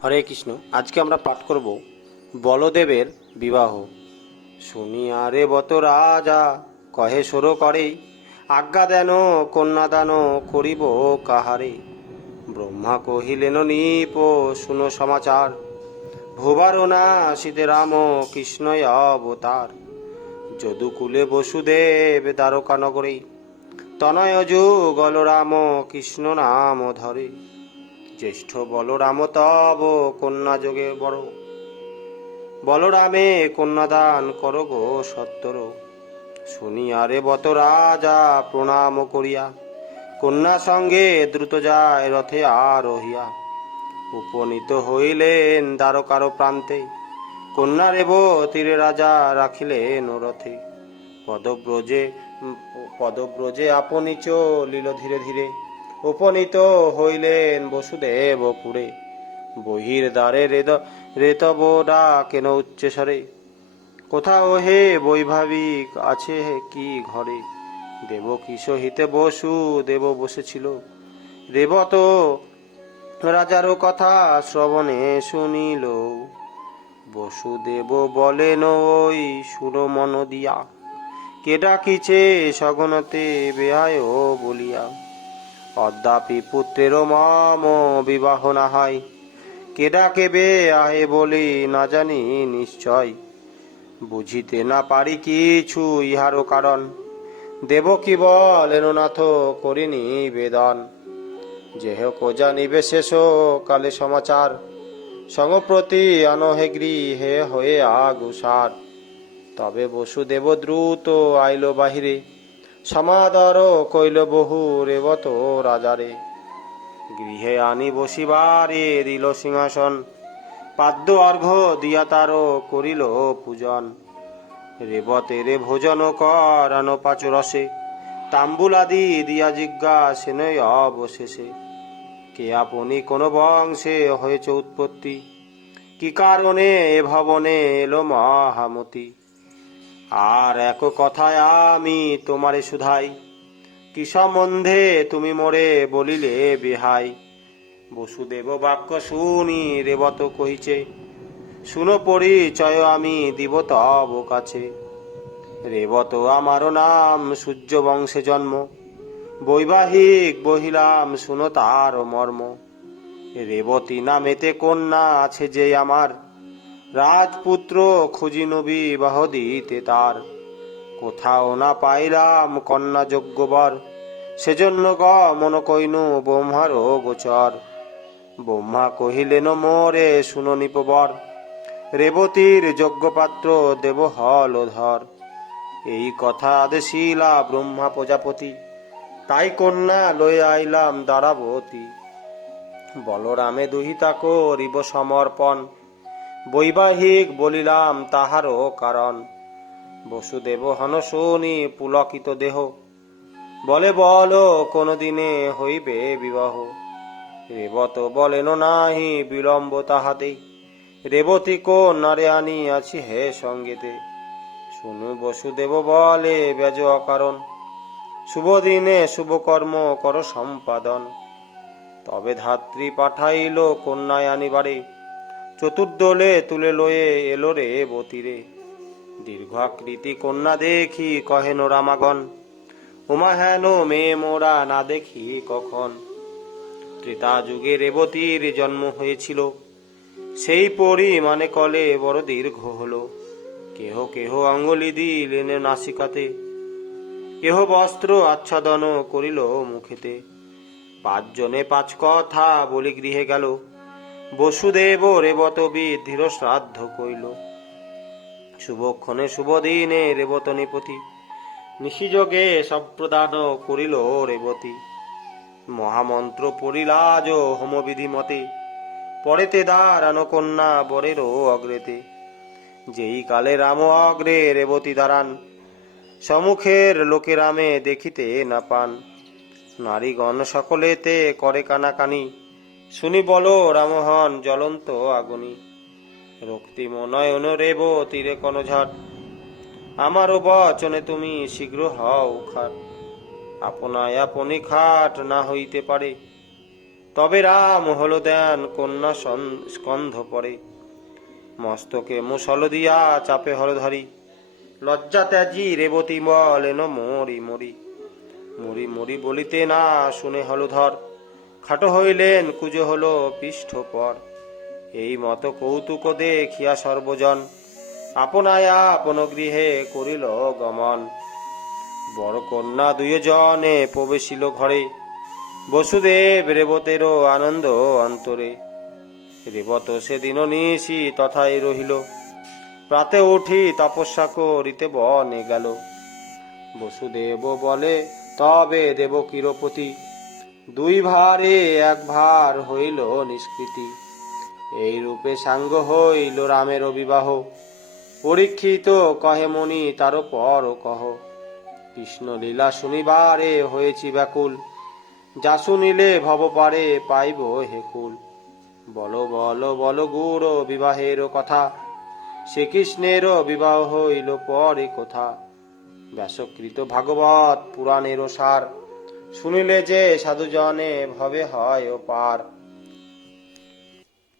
হরে কৃষ্ণ। আজকে আমরা পাঠ করব বলদেবের বিবাহ। শুনিয়া রে বত রাজা কহে সর করে, আজ্ঞা দেন কন্যাদান করিব কাহারে। ব্রহ্মা কহিলেন নিপ শুনো সমাচার, ভুবার না শীতে রাম কৃষ্ণয় অবতার। যদুকুলে বসুদেব দ্বারকা নগরে, তনয় যুগল রাম কৃষ্ণ নাম ধরে। জ্যেষ্ঠ বলরাম তব কন্যা যোগে বড়, বলরামে কন্যাদান কর গো সত্তর। শুনিয়া রে বত রাজা প্রণাম করিয়া, কন্যা সঙ্গে দ্রুত যায় রথে আরোহিয়া। উপনীত হইলেন দ্বারকার প্রান্তে, কন্যা রেব তীরে রাজা রাখিলেন রথে। পদব্রজে আপনি চলিল ধীরে ধীরে, উপনীত হইলেন বসুদেবপুরে। বহির দ্বারে রেতব ডাকেন উচ্চস্বরে, কোথাও হে বৈভাবিক আছে কি ঘরে। দেবকী সহিতে বসুদেব বসেছিল, রেবত রাজারও কথা শ্রবণে শুনিল। বসুদেব বলেন ওই শুনো মন দিয়া, কে ডাকিছে সগনতে বেহায় বলিয়া। অদ্যাপি পুত্রের মম বিবাহ না হয়, কে ডাকেবে আহে বলি না জানি নিশ্চয়। বুঝিতে না পারি কিছু ইহারও কারণ, দেবকী বলেন নাথ করিনি বেদন। যেহ কো জানিবে শেষ কালে সমাচার, সংপ্রতি আনহে গৃহে হয়ে আগুসার। তবে বসুদেব দ্রুত আইল বাহিরে, সমাদর কইল বহু রেবত রাজারে। গৃহে আনি বসিবারে দিল সিংহাসন, পাদ্য অর্ঘ্য দিয়া তার করিল পূজন। রেবতেরে ভোজন করান পাঁচ রসে, তাম্বুলাদি দিয়া জিজ্ঞাসেন অবশেষে। কে আপনি কোন বংশে হয়েছে উৎপত্তি, কি কারণে এ ভবনে এলো মহামতি। আর এক কথায় আমি তোমারে শুধাই, কি সম্বন্ধে তুমি মোরে বলিলে বিহাই। বসুদেব বাক্য শুনি রেবত কহিছে, শুনো পরিচয় আমি দিব তব কাছে। রেবত আমার নাম সূর্য বংশে জন্ম, বৈবাহিক বহিলাম শুনো তার মর্ম। রেবতী নামেতে কন্যা আছে যে আমার, রাজপুত্র খুঁজি নবী বাহ দিতে তার। কোথাও না পাইলাম কন্যা যোগ্য বর, সেজন্য মন কইনু ব্রহ্মার গোচর। ব্রহ্মা কহিলেন মোরে শুনো নিপবর, রেবতীর যোগ্য পাত্র দেব হলধর। এই কথা আদেশিলা ব্রহ্মা প্রজাপতি, তাই কন্যা লয়ে আইলাম দ্বারাবতী। বলরামে দুহিতা করিব সমর্পণ, বৈবাহিক বলিলাম তাহারও কারণ। বসুদেব হন শুনি পুলকিত দেহ, বলে বল কোন দিনে হইবে বিবাহ। রেবত বলেন নাহি বিলম্ব তাহাতে, রেবতী কন্যারে আনি আছি হে সঙ্গেতে। শুনু বসুদেব বলে ব্যাজ অকারণ, শুভ দিনে শুভ কর্ম কর সম্পাদন। তবে ধাত্রী পাঠাইল কন্যায় আনিবারে, চতুর্দলে তুলে লয়ে এলো রে বতীরে। দীর্ঘাকৃতি কন্যা দেখি কহেন রামাগণ, উমা হেন মেয়ে মোরা না দেখি কখন। ত্রেতা যুগে রেবতীর জন্ম হয়েছিল, সেই পরিমাণে কলে বড় দীর্ঘ হলো। কেহ কেহ আঙ্গুলি দিলেন নাসিকাতে, কেহ বস্ত্র আচ্ছাদন করিল মুখেতে। পাঁচজনে পাঁচ কথা বলি গৃহে গেল, বসুদেব রেবত বিধির শ্রাদ্ধ কইল। শুভক্ষণে শুভ দিনে রেবত নিপতি, নিশিযোগে সম্প্রদান করিল রেবতী। মহামন্ত্র পড়িলাজ হোমবিধি মতে, পরেতে দাঁড়ান কন্যা বরেরও অগ্রেতে। যেই কালে রাম অগ্রে রেবতী দাঁড়ান, সম্মুখের লোকে রামে দেখিতে না পান। নারীগণ সকলেতে করে কানাকানি, শুনি বল রামহন জ্বলন্ত আগুনি। রক্তিম নয়ন রেবতীরে কনঝট, আমারও বচনে তুমি শীঘ্র হও খাট। আপনায় আপনি খাট না হইতে পারে, তবে রাম হল দেন কন্যা স্কন্ধ পরে, মস্তকে মুসল দিয়া চাপে হলধরি, লজ্জা ত্যাজি রেবতী বলেন মরি মরি, মরি মরি বলিতে না শুনে হলধর, খাটো হইলেন কুজো হলো পৃষ্ঠ পর। এই মত কৌতুক দেখিয়া সর্বজন, আপনায় আপন গৃহে করিল গমন। বড় কন্যা দুইজনে প্রবেশিল ঘরে, বসুদেব রেবতেরও আনন্দ অন্তরে। রেবত সেদিন নিশি তথায় রহিল, প্রাতে উঠি তপস্যা করিতে বনে গেল। বসুদেব বলে তবে দেব কিরপতি, দুই ভারে এক ভার হইল নিষ্কৃতি। এই রূপে সাঙ্গ হইল রামের বিবাহ, পরীক্ষিত কহে মনি তার পর কহ। কৃষ্ণ লীলা শুনিবারে হয়েছি ব্যাকুল, যা শুনিলে ভব পারে পাইব হেকুল। বলো বলো বলো গুরু বিবাহের কথা, শ্রীকৃষ্ণের বিবাহ হইল পরে কথা। ব্যাসকৃত ভাগবত পুরাণের সার, শুনিলে যে সাধুজনে ভবে হয় ও পার।